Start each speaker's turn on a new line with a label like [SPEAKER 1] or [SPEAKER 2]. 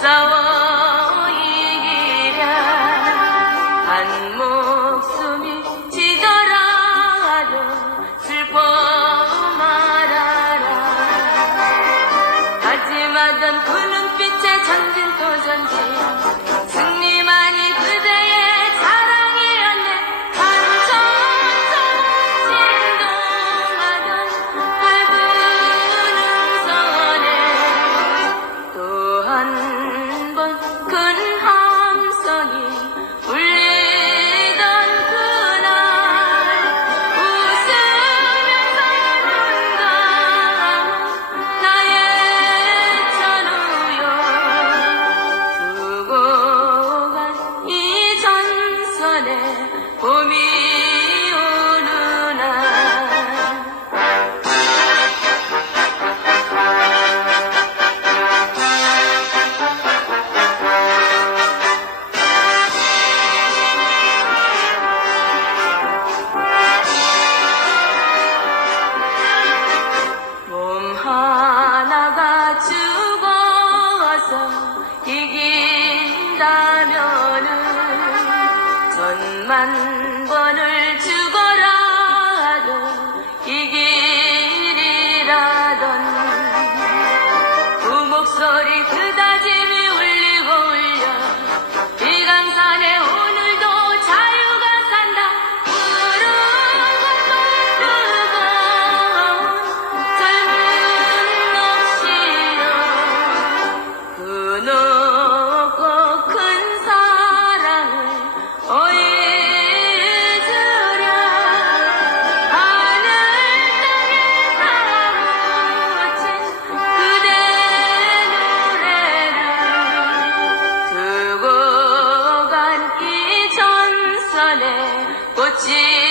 [SPEAKER 1] 싸워 이기랴 한 목숨이 지더라도 슬퍼 말아라. 하지 마던 구름빛의 전진 도전지 Oh, me. 천만 번을 주 记。